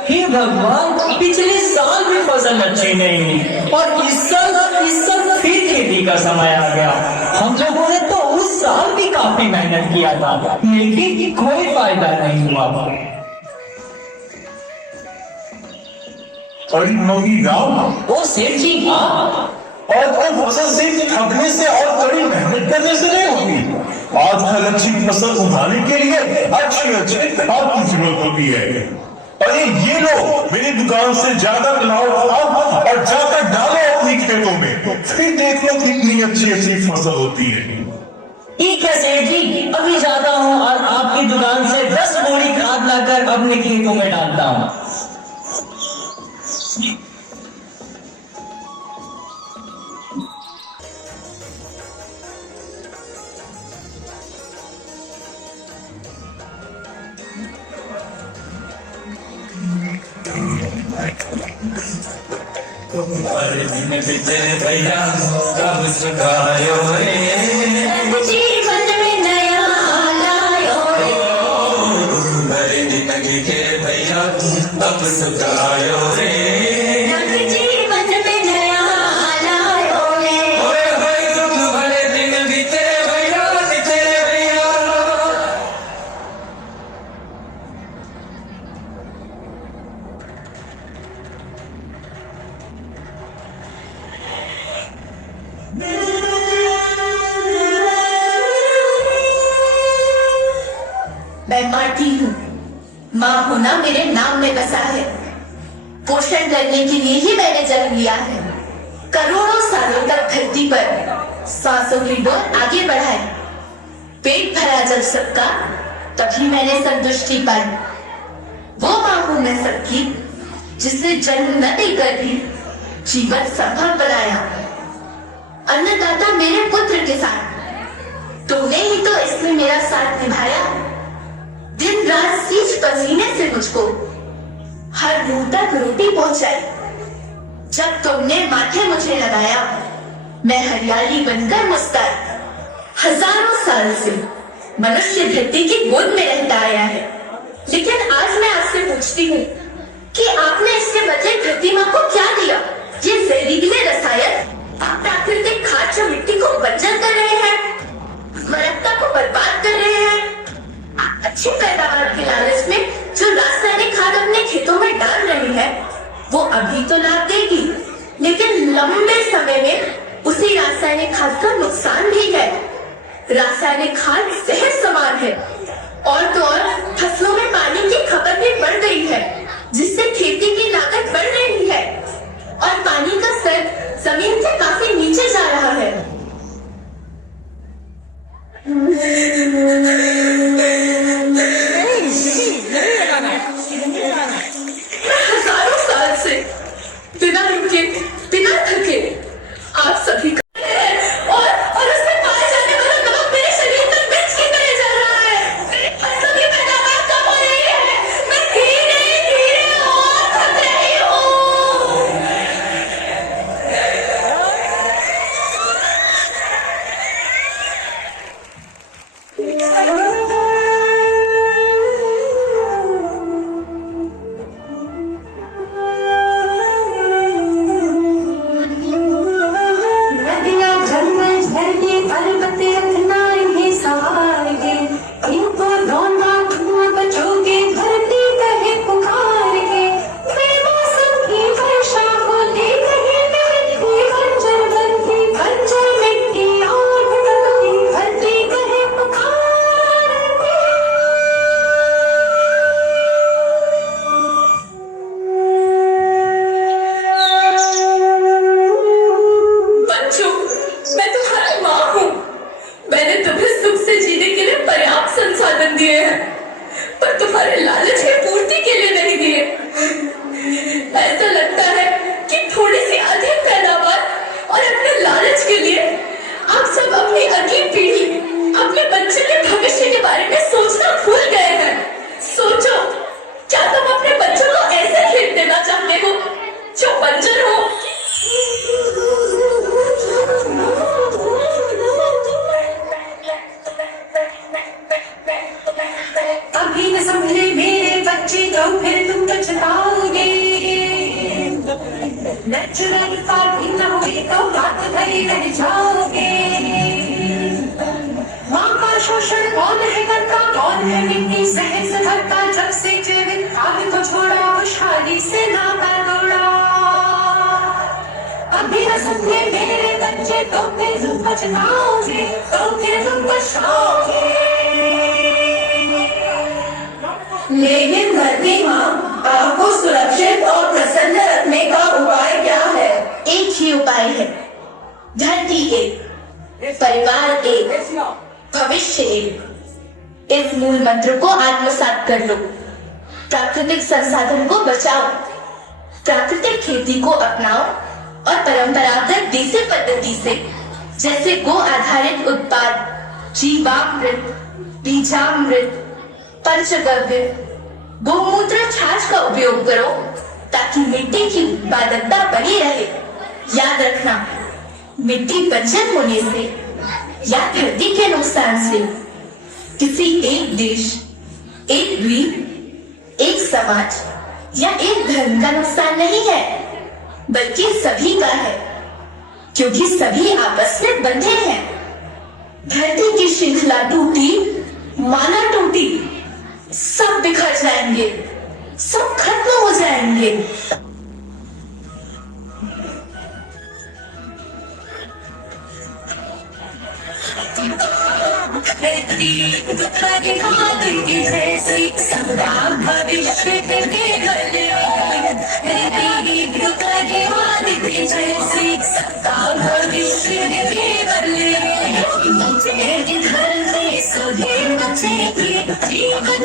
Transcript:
हे भगवान, पिछले साल भी फसल अच्छी नहीं हुई और इस साल फिर खेती का समय आ गया। हम लोगों ने तो उस साल भी काफी मेहनत किया था, लेकिन कोई फायदा नहीं हुआ। अरे मम्मी गाँव ओ सेठ जी, हाँ, और फसल सिर्फ थकने से और कड़ी मेहनत करने से नहीं होगी। आजकल अच्छी फसल उगाने के लिए अच्छे खाद की जरूरत होती है। अरे ये लो, मेरी दुकान से ज्यादा लाओ और जाकर डालो अपनी खेतों में, फिर देख लो कितनी अच्छी अच्छी फसल होती है। ठीक है सेठ जी, अभी जाता हूँ और आपकी दुकान से 10 बोरी खाद लाकर अपने खेतों में डालता हूँ। भैया कब सुखायो रे, जीवन में नया लायो रे, भरे जिंदगी के भैया कब सुखायो रे, जीवन में नया लायो रे, ओए होए दुख भरे दिन बीते भैया, बीते भैया। मैं माटी हूँ, माँ होना मेरे नाम में बसा है। पोषण करने के लिए ही मैंने जन्म लिया है। करोड़ों सालों तक धरती पर सांसों की डोर आगे बढ़ाई, पेट भरा जब सबका तभी मैंने संतुष्टि पाई। वो माँ हूँ मैं सबकी, जिसने जन्म न देकर भी जीवन संभव बनाया। अन्नदाता मेरे पुत्र के साथ, तुमने ही तो इसमें मेरा साथ निभाया। दिन रात सींच पसीने से मुझको हर मुंह तक रोटी पहुंचाई। जब तुमने माथे मुझे लगाया, मैं हरियाली बनकर मुस्कुराई। हजारों साल से मनुष्य धरती की गोद में रहता आया है, लेकिन आज मैं आपसे पूछती हूँ कि आपने इसके बदले धरती माँ को क्या दिया? ये जहरीले रसायन, प्राकृतिक खाद जो मिट्टी को बंजर कर रहे हैं, मरक्का को बर्बाद कर रहे हैं। अच्छी पैदावार के लालच में जो रासायनिक खाद अपने खेतों में डाल रही है, वो अभी तो लाभ देगी, लेकिन लंबे समय में उसी रासायनिक खाद का नुकसान भी है। रासायनिक खाद जहर समान है, और तो और फसलों में पानी की खपत भी बढ़ गई है, जिससे खेती की लागत बढ़ रही है और पानी का स्तर जमीन से काफी नीचे जा रहा है। हजारों साल से बिना रुके, बिना थके आप सभी का और उसमें पाए जाने वाला नमक मेरे शरीर तक मिर्च की तरह जा रहा है। सभी पैदावार कम हो रही है। मैं धीरे धीरे और थक रही हूँ। न संभले मेरे बच्चे तो फिर तुम पछताओगे। नेचुरल फार्मिंग न हुई तो बात भरी रह जाओगे। माँ का शोषण कौन है करता, कौन है मिट्टी सहज करता, जब से जैविक खाद को छोड़ा खुशहाली से नाता तोड़ा। अभी न समझे मेरे बच्चे तो फिर तुम पछताओगे, तो फिर तुम पछताओगे। लेकिन धरती माँ आपको सुरक्षित और प्रसन्न रखने का उपाय क्या है? एक ही उपाय है, धरती एक, परिवार एक, भविष्य एक। इस मूल मंत्र को आत्मसात कर लो। प्राकृतिक संसाधन को बचाओ, प्राकृतिक खेती को अपनाओ और परंपरागत देसी पद्धति से जैसे गो आधारित उत्पाद, जीवामृत, बीजामृत, पंचगव्य, गोमूत्र छाछ का उपयोग करो ताकि मिट्टी की उत्पादकता बनी रहे। याद रखना, मिट्टी बंजर होने से या धरती के नुकसान से किसी एक देश, एक द्वीप, एक समाज या एक धर्म का नुकसान नहीं है, बल्कि सभी का है, क्योंकि सभी आपस में बंधे हैं। धरती की श्रृंखला टूटी, माना टूटी, सब बिखर जाएंगे, सब खत्म हो जाएंगे। भविष्य के जीवन